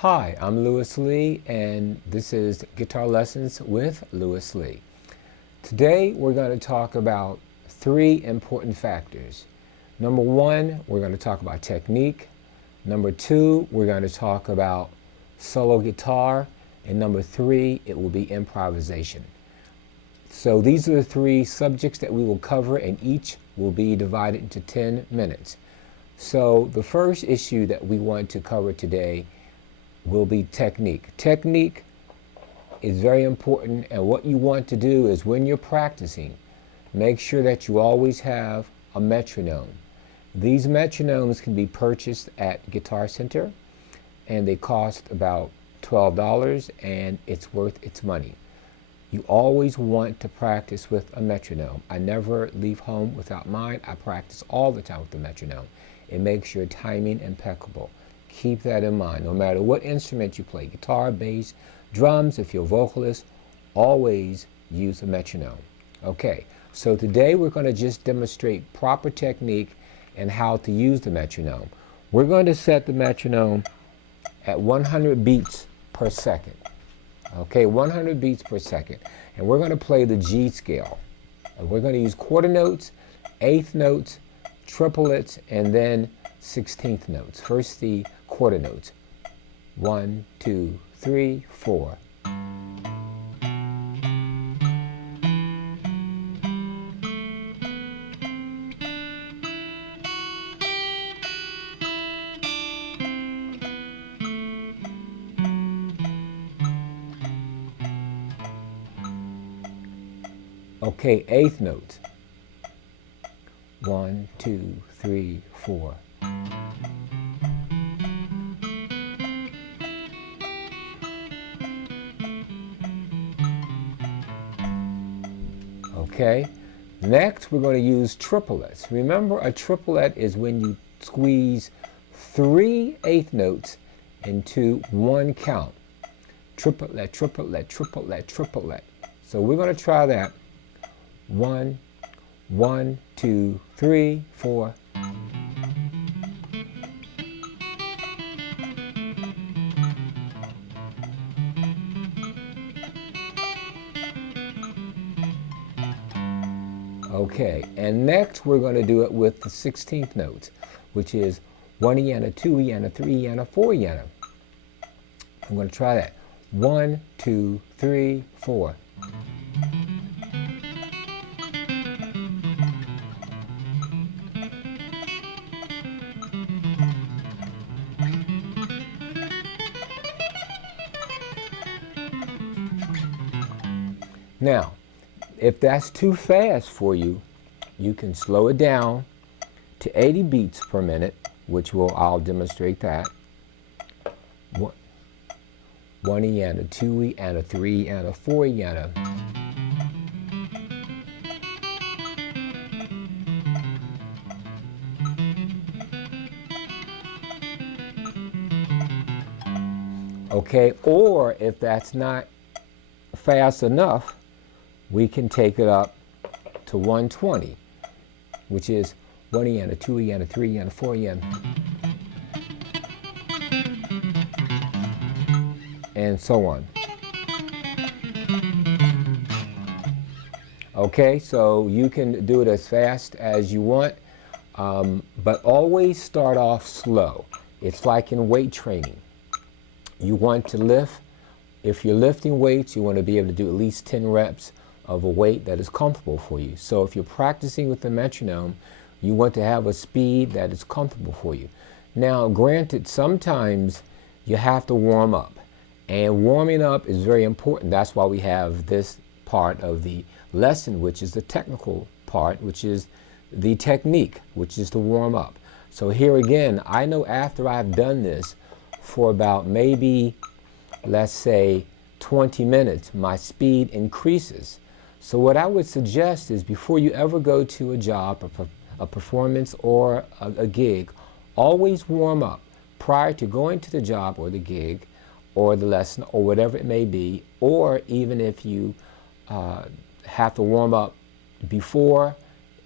Hi, I'm Lewis Lee, and this is Guitar Lessons with Lewis Lee. Today we're going to talk about three important factors. Number one, we're going to talk about technique. Number two, we're going to talk about solo guitar. And number three, it will be improvisation. So these are the three subjects that we will cover, and each will be divided into 10 minutes. So the first issue that we want to cover today will be technique. Technique is very important, and what you want to do is when you're practicing, make sure that you always have a metronome. These metronomes can be purchased at Guitar Center, and they cost about $12, and it's worth its money. You always want to practice with a metronome. I never leave home without mine. I practice all the time with the metronome. It makes your timing impeccable. Keep that in mind. No matter what instrument you play, guitar, bass, drums, if you're a vocalist, always use a metronome. Okay, so today we're going to just demonstrate proper technique and how to use the metronome. We're going to set the metronome at 100 beats per second. Okay, 100 beats per second. And we're going to play the G scale. And we're going to use quarter notes, eighth notes, triplets, and then 16th notes. First the quarter notes. 1, 2, 3, 4. Okay, eighth notes. 1, 2, 3, 4. Okay, next we're going to use triplets. Remember, a triplet is when you squeeze 3 eighth notes into one count. Triplet, triplet, triplet, triplet. So we're going to try that. 1, 1, 2, 3, 4. Okay, and next we're going to do it with the 16th notes, which is 1 E and a 2 E and a 3 E and a 4 E and a. I'm going to try that. 1, 2, 3, 4. Now, if that's too fast for you, you can slow it down to 80 beats per minute, which I'll demonstrate that. 1 E and a 2 E and a 3 E and a 4 E and a. Okay, or if that's not fast enough, we can take it up to 120, which is 1 E and a 2 E and a 3 E and a 4 E and so on. Okay, so you can do it as fast as you want, but always start off slow. It's like in weight training. You want to lift. If you're lifting weights, you want to be able to do at least 10 reps of a weight that is comfortable for you. So if you're practicing with the metronome, you want to have a speed that is comfortable for you. Now, granted, sometimes you have to warm up. And warming up is very important. That's why we have this part of the lesson, which is the technical part, which is the technique, which is to warm up. So here again, I know after I've done this for about maybe, let's say, 20 minutes, my speed increases. So what I would suggest is before you ever go to a job, a performance, or a gig, always warm up prior to going to the job or the gig or the lesson or whatever it may be, or even if you have to warm up before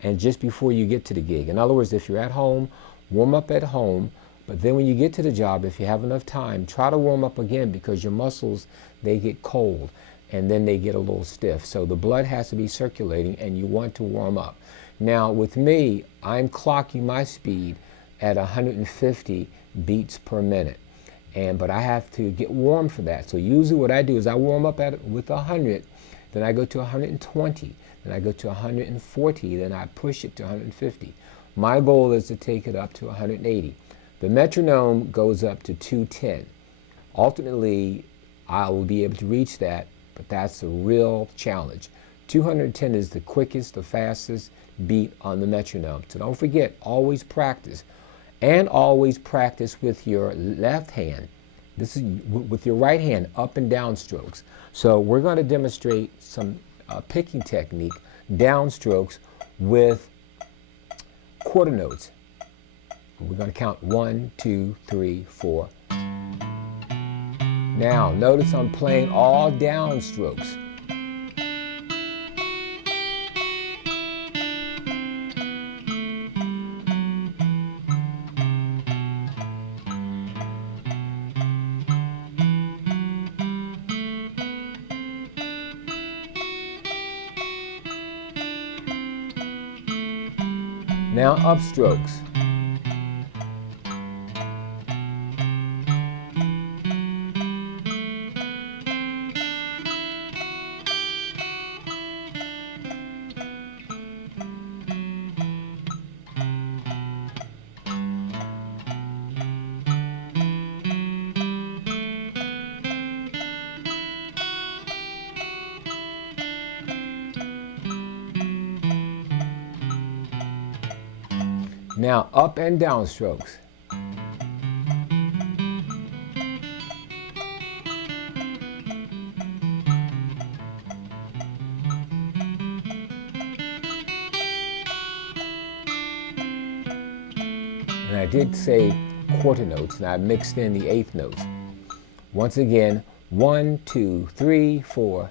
and just before you get to the gig. In other words, if you're at home, warm up at home, but then when you get to the job, if you have enough time, try to warm up again, because your muscles, they get cold and then they get a little stiff. So the blood has to be circulating and you want to warm up. Now with me, I'm clocking my speed at 150 beats per minute. But I have to get warm for that. So usually what I do is I warm up with 100, then I go to 120, then I go to 140, then I push it to 150. My goal is to take it up to 180. The metronome goes up to 210. Ultimately, I will be able to reach that, but that's a real challenge. 210 is the quickest, the fastest beat on the metronome. So don't forget, always practice. And always practice with your left hand. This is with your right hand, up and down strokes. So we're going to demonstrate some picking technique, down strokes with quarter notes. We're going to count 1, 2, 3, 4. Now, notice I'm playing all down strokes. Now up strokes. Now up and down strokes. And I did say quarter notes, and I mixed in the eighth notes. Once again, 1, 2, 3, 4.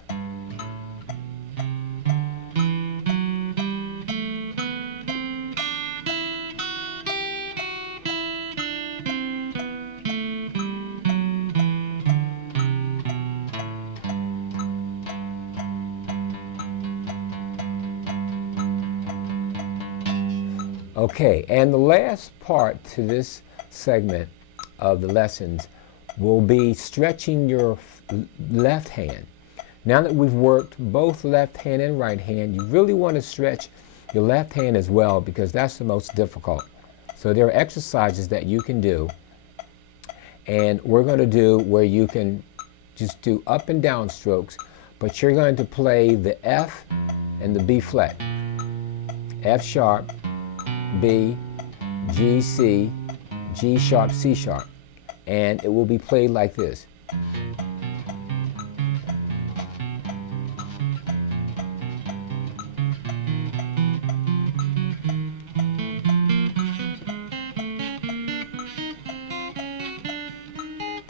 Okay, and the last part to this segment of the lessons will be stretching your left hand. Now that we've worked both left hand and right hand, you really want to stretch your left hand as well, because that's the most difficult. So there are exercises that you can do, and we're going to do where you can just do up and down strokes, but you're going to play the F and the B flat. F sharp, B, G, C, G sharp, C sharp. And it will be played like this.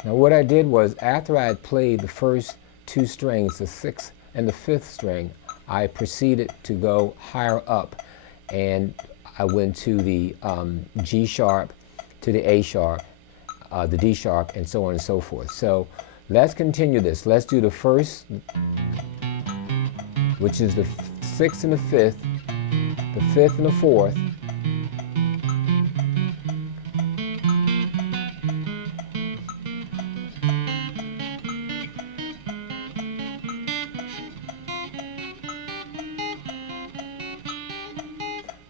Now what I did was, after I had played the first two strings, the sixth and the fifth string, I proceeded to go higher up, and I went to the G sharp, to the A sharp, the D sharp, and so on and so forth. So let's continue this. Let's do the first, which is the sixth and the fifth and the fourth,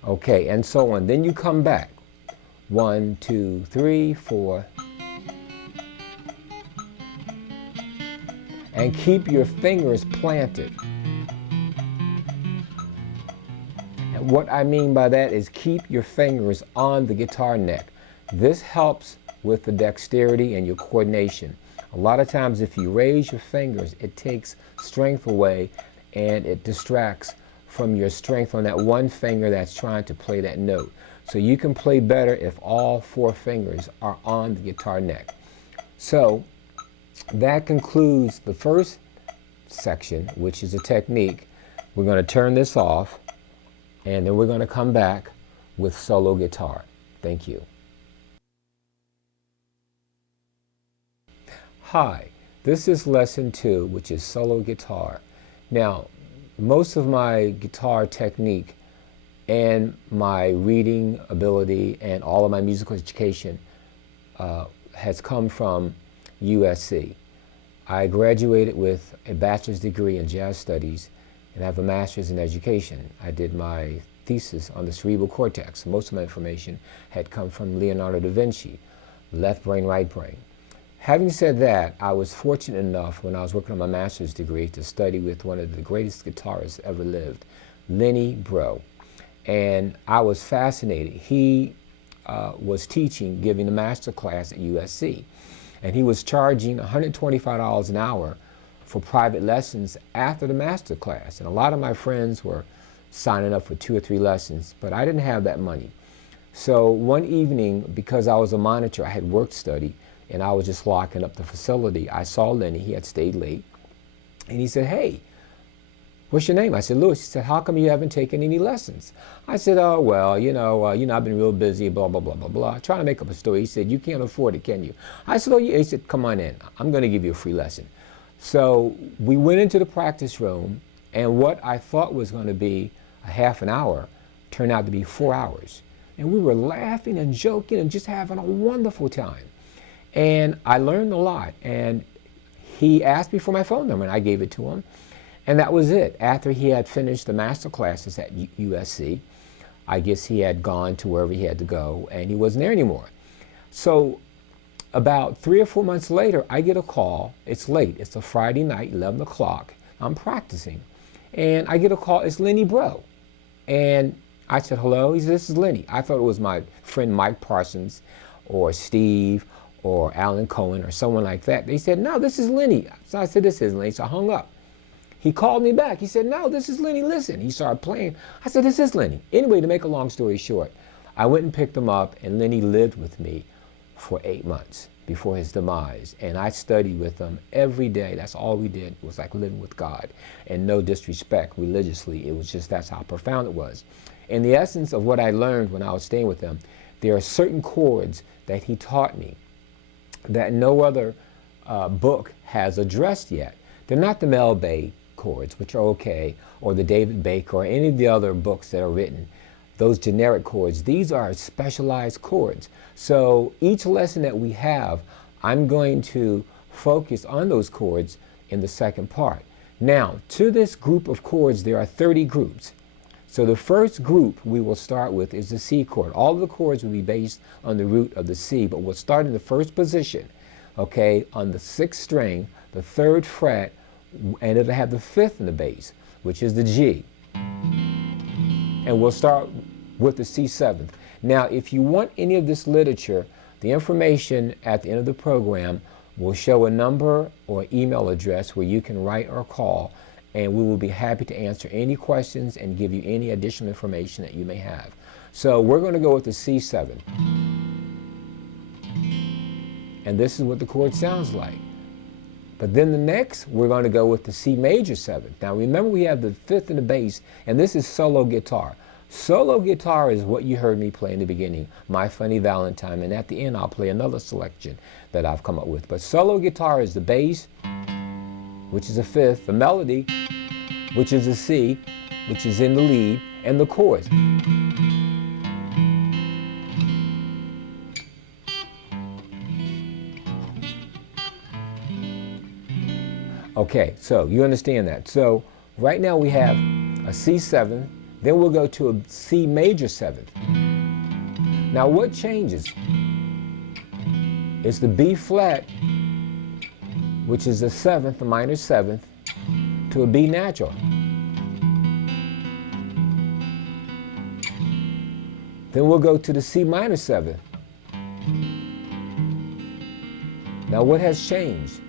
okay, and so on. Then you come back. 1, 2, 3, 4. and keep your fingers planted. And what I mean by that is keep your fingers on the guitar neck. This helps with the dexterity and your coordination. A lot of times if you raise your fingers, it takes strength away and it distracts from your strength on that one finger that's trying to play that note. So you can play better if all 4 fingers are on the guitar neck. So that concludes the first section, which is a technique. We're going to turn this off, and then we're going to come back with solo guitar. Thank you. Hi, this is lesson 2, which is solo guitar. Now, most of my guitar technique and my reading ability and all of my musical education has come from USC. I graduated with a bachelor's degree in jazz studies and I have a master's in education. I did my thesis on the cerebral cortex. Most of my information had come from Leonardo da Vinci, left brain, right brain. Having said that, I was fortunate enough when I was working on my master's degree to study with one of the greatest guitarists ever lived, Lenny Breau. And I was fascinated. He was teaching, giving a master class at USC. And he was charging $125 an hour for private lessons after the master class. And a lot of my friends were signing up for 2 or 3 lessons, but I didn't have that money. So one evening, because I was a monitor, I had work study, and I was just locking up the facility. I saw Lenny, he had stayed late, and he said, "Hey, what's your name?" I said, "Louis." He said, "How come you haven't taken any lessons?" I said, "Oh, well, I've been real busy, blah, blah, blah, blah, blah." Trying to make up a story. He said, "You can't afford it, can you?" I said, "Oh, yeah." He said, "Come on in. I'm going to give you a free lesson." So we went into the practice room, and what I thought was going to be a half an hour turned out to be 4 hours. And we were laughing and joking and just having a wonderful time. And I learned a lot. And he asked me for my phone number, and I gave it to him. And that was it. After he had finished the master classes at USC, I guess he had gone to wherever he had to go, and he wasn't there anymore. So about 3 or 4 months later, I get a call. It's late. It's a Friday night, 11 o'clock. I'm practicing. And I get a call. It's Lenny Breau. And I said, "Hello?" He said, "This is Lenny." I thought it was my friend Mike Parsons or Steve or Alan Cohen or someone like that. They said, "No, this is Lenny." So I said, "This is Lenny." So I hung up. He called me back. He said, "No, this is Lenny. Listen." He started playing. I said, "This is Lenny." Anyway, to make a long story short, I went and picked him up, and Lenny lived with me for 8 months before his demise. And I studied with him every day. That's all we did. It was like living with God. And no disrespect religiously. It was just that's how profound it was. In the essence of what I learned when I was staying with him, there are certain chords that he taught me that no other book has addressed yet. They're not the Mel Bay chords, which are okay, or the David Baker, or any of the other books that are written. Those generic chords, these are specialized chords. So each lesson that we have, I'm going to focus on those chords in the second part. Now, to this group of chords, there are 30 groups. So the first group we will start with is the C chord. All of the chords will be based on the root of the C, but we'll start in the first position, okay, on the 6th string, the 3rd fret, and it'll have the 5th in the bass, which is the G. And we'll start with the C7th. Now, if you want any of this literature, the information at the end of the program will show a number or email address where you can write or call, and we will be happy to answer any questions and give you any additional information that you may have. So we're going to go with the C7. And this is what the chord sounds like. But then the next, we're going to go with the C major 7th. Now remember, we have the 5th in the bass, and this is solo guitar. Solo guitar is what you heard me play in the beginning, My Funny Valentine, and at the end I'll play another selection that I've come up with. But solo guitar is the bass, which is a 5th, the melody, which is a C, which is in the lead, and the chords. Okay, so you understand that. So right now we have a C7, then we'll go to a C major 7th. Now what changes? It's the B flat which is a seventh, a minor seventh, to a B natural. Then we'll go to the C minor seventh. Now what has changed?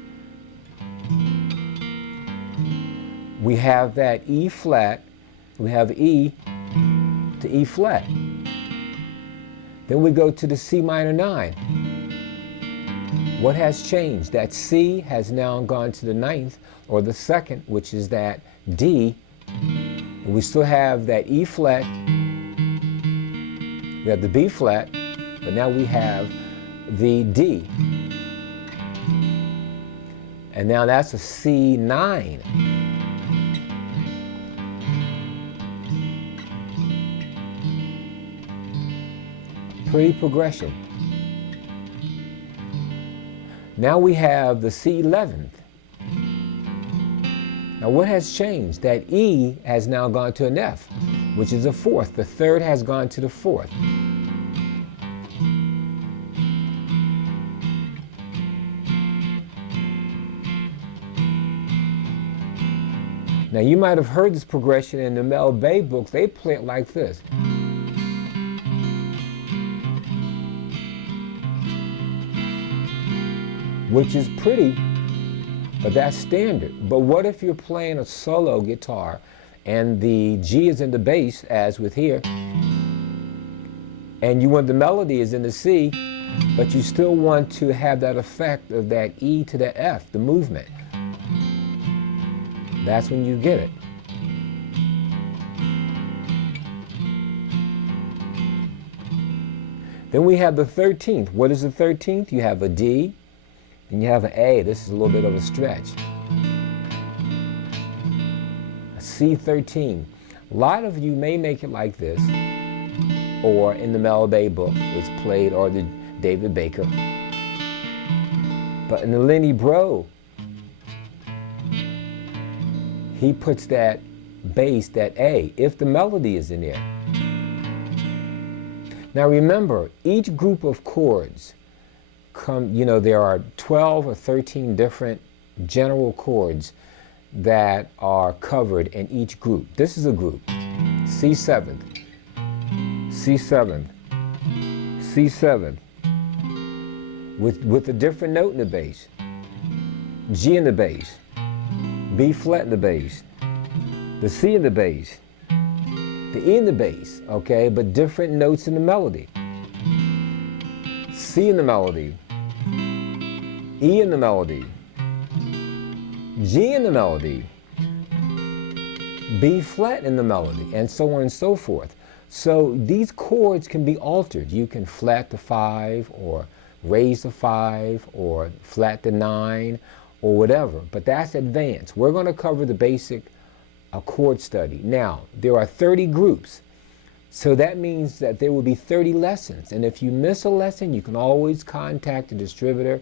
We have that E flat, we have E to E flat. Then we go to the C minor 9. What has changed? That C has now gone to the ninth, or the second, which is that D. And we still have that E flat, we have the B flat, but now we have the D. And now that's a C9. Pretty progression. Now we have the C11th. Now what has changed? That E has now gone to an F, which is a fourth. The third has gone to the fourth. Now you might have heard this progression in the Mel Bay books. They play it like this. Which is pretty, but that's standard. But what if you're playing a solo guitar and the G is in the bass, as with here, and you want the melody is in the C, but you still want to have that effect of that E to the F, the movement. That's when you get it. Then we have the 13th. What is the 13th? You have a D, and you have an A. This is a little bit of a stretch. A C13. A lot of you may make it like this, or in the Mel Bay book, it's played, or the David Baker. But in the Lenny Breau, he puts that bass, that A, if the melody is in there. Now remember, each group of chords there are 12 or 13 different general chords that are covered in each group. This is a group. C7, C7, C7, with a different note in the bass. G in the bass, B flat in the bass, the C in the bass, the E in the bass, okay, but different notes in the melody. C in the melody, E in the melody, G in the melody, B flat in the melody, and so on and so forth. So these chords can be altered. You can flat the 5, or raise the 5, or flat the 9, or whatever, but that's advanced. We're going to cover the basic chord study. Now, there are 30 groups. So that means that there will be 30 lessons. And if you miss a lesson, you can always contact the distributor.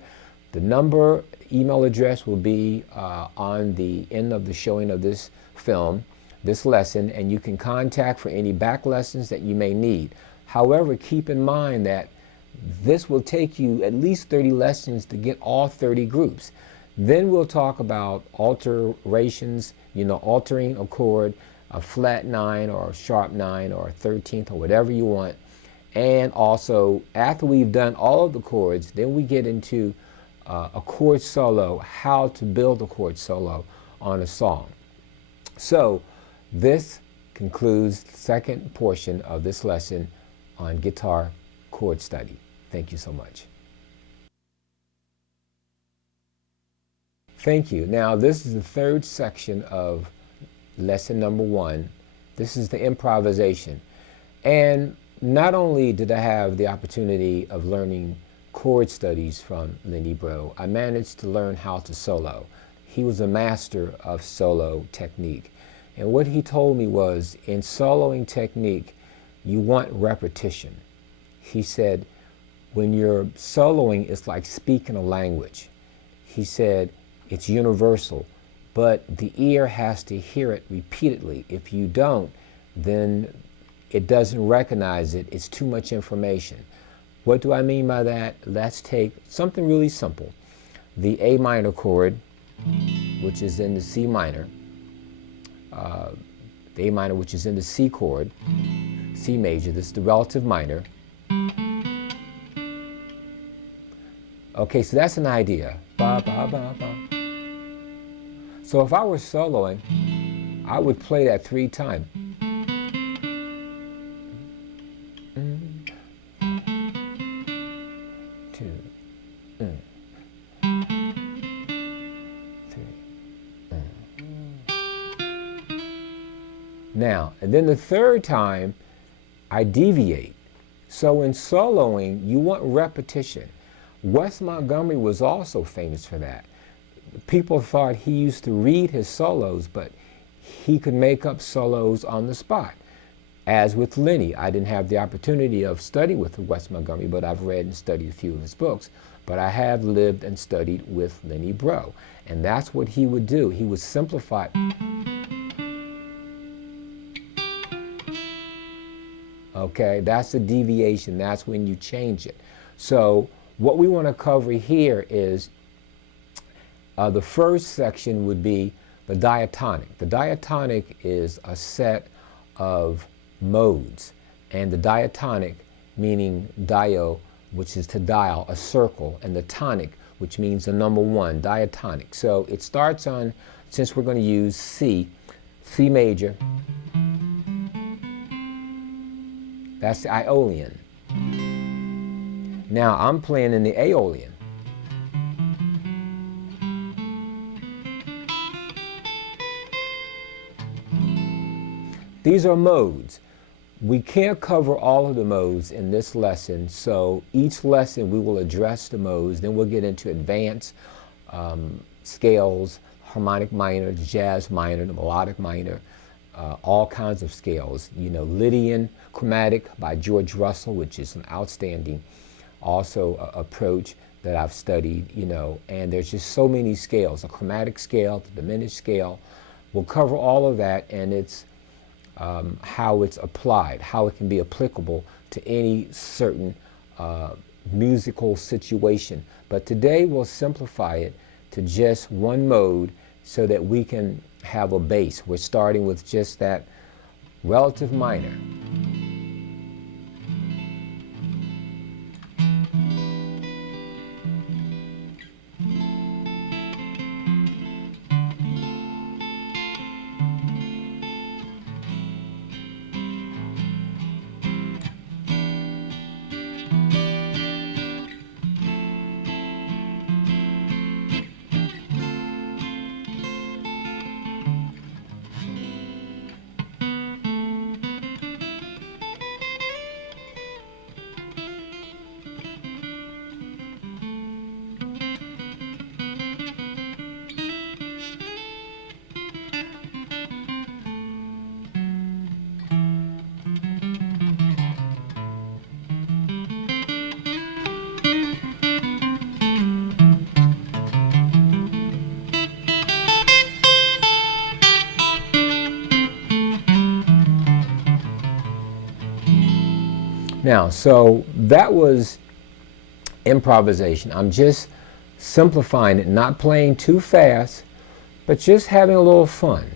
The number, email address will be on the end of the showing of this film, this lesson, and you can contact for any back lessons that you may need. However, keep in mind that this will take you at least 30 lessons to get all 30 groups. Then we'll talk about alterations, altering a chord, a flat 9 or a sharp 9 or a 13th or whatever you want. And also, after we've done all of the chords, then we get into a chord solo, how to build a chord solo on a song. So this concludes the second portion of this lesson on guitar chord study. Thank you so much. Thank you. Now this is the third section of lesson number 1. This is the improvisation. And not only did I have the opportunity of learning chord studies from Lenny Breau, I managed to learn how to solo. He was a master of solo technique. And what he told me was, in soloing technique, you want repetition. He said, when you're soloing, it's like speaking a language. He said, it's universal, but the ear has to hear it repeatedly. If you don't, then it doesn't recognize it. It's too much information. What do I mean by that? Let's take something really simple. The A minor chord, which is in the C minor, the A minor, which is in the C chord, C major. This is the relative minor. Okay, so that's an idea. Ba, ba, ba, ba. So if I were soloing, I would play that 3 times. Two, 3. Now, and then the 3rd time, I deviate. So in soloing, you want repetition. Wes Montgomery was also famous for that. People thought he used to read his solos, but he could make up solos on the spot. As with Lenny, I didn't have the opportunity of studying with Wes Montgomery, but I've read and studied a few of his books. But I have lived and studied with Lenny Breau. And that's what he would do. He would simplify. Okay, that's a deviation. That's when you change it. So what we want to cover here is the first section would be the diatonic. The diatonic is a set of modes, and the diatonic, meaning dio, which is to dial, a circle, and the tonic, which means the number 1, diatonic. So it starts on, since we're going to use C, C major, that's the Aeolian. Now I'm playing in the Aeolian. These are modes. We can't cover all of the modes in this lesson, so each lesson we will address the modes, then we'll get into advanced scales, harmonic minor, the jazz minor, the melodic minor, all kinds of scales. You know, Lydian chromatic by George Russell, which is an outstanding also approach that I've studied, you know, and there's just so many scales, a chromatic scale, the diminished scale. We'll cover all of that, and it's how it's applied, how it can be applicable to any certain musical situation. But today we'll simplify it to just one mode so that we can have a base. We're starting with just that relative minor. Now, so that was improvisation. I'm just simplifying it, not playing too fast, but just having a little fun.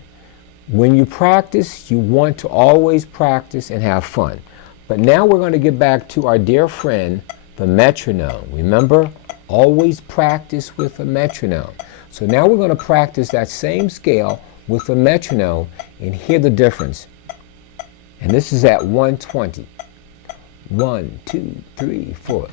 When you practice, you want to always practice and have fun. But now we're going to get back to our dear friend, the metronome. Remember, always practice with a metronome. So now we're going to practice that same scale with a metronome and hear the difference. And this is at 120. 1, 2, 3, 4.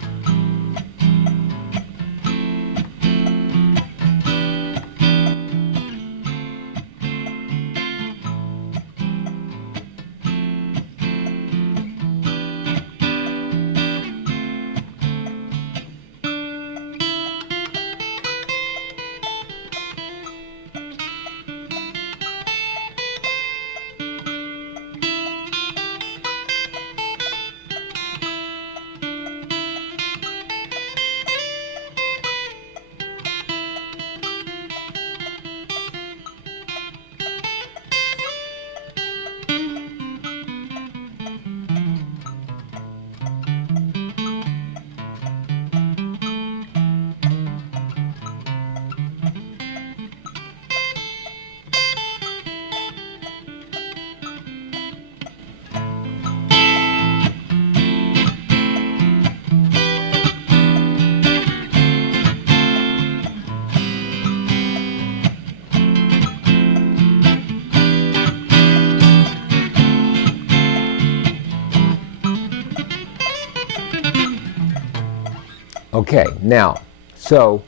Okay, now, so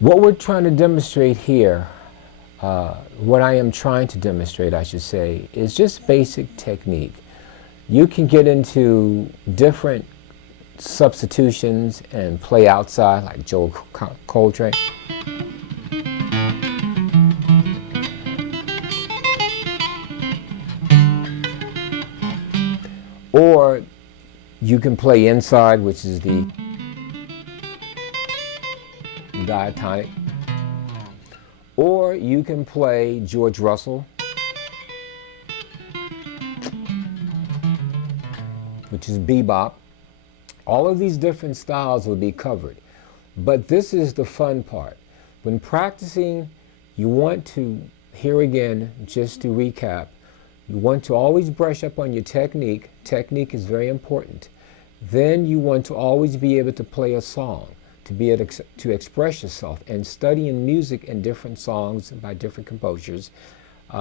what we're trying to demonstrate here, what I am trying to demonstrate, I should say, is just basic technique. You can get into different substitutions and play outside like Joe Coltrane. Or you can play inside, which is the diatonic. Or you can play George Russell, which is bebop. All of these different styles will be covered. But this is the fun part. When practicing, you want to, here again, just to recap, you want to always brush up on your technique. Technique is very important. Then you want to always be able to play a song, to be able to express yourself. And studying music and different songs by different composers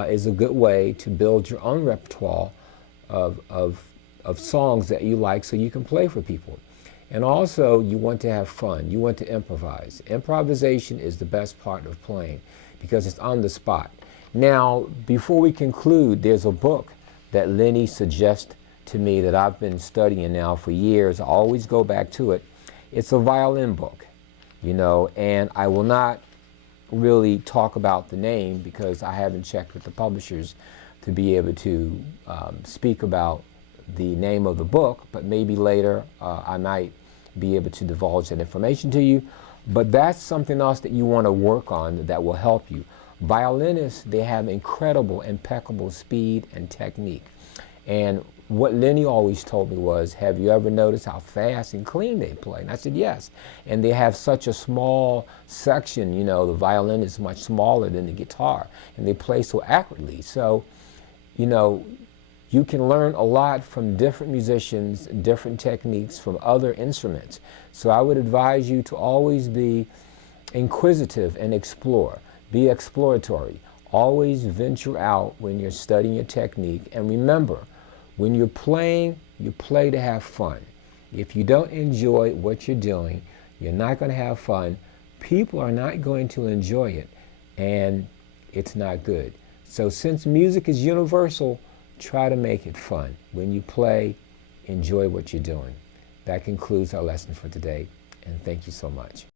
is a good way to build your own repertoire of songs that you like so you can play for people. And also, you want to have fun. You want to improvise. Improvisation is the best part of playing because it's on the spot. Now, before we conclude, there's a book that Lenny suggests to me that I've been studying now for years. I always go back to it. It's a violin book, you know, and I will not really talk about the name because I haven't checked with the publishers to be able to speak about the name of the book, but maybe later I might be able to divulge that information to you. But that's something else that you want to work on that will help you. Violinists, they have incredible, impeccable speed and technique. And what Lenny always told me was, have you ever noticed how fast and clean they play? And I said, yes. And they have such a small section, you know, the violin is much smaller than the guitar, and they play so accurately. So, you know, you can learn a lot from different musicians, different techniques from other instruments. So I would advise you to always be inquisitive and explore. Be exploratory. Always venture out when you're studying your technique. And remember, when you're playing, you play to have fun. If you don't enjoy what you're doing, you're not going to have fun. People are not going to enjoy it, and it's not good. So since music is universal, try to make it fun. When you play, enjoy what you're doing. That concludes our lesson for today, and thank you so much.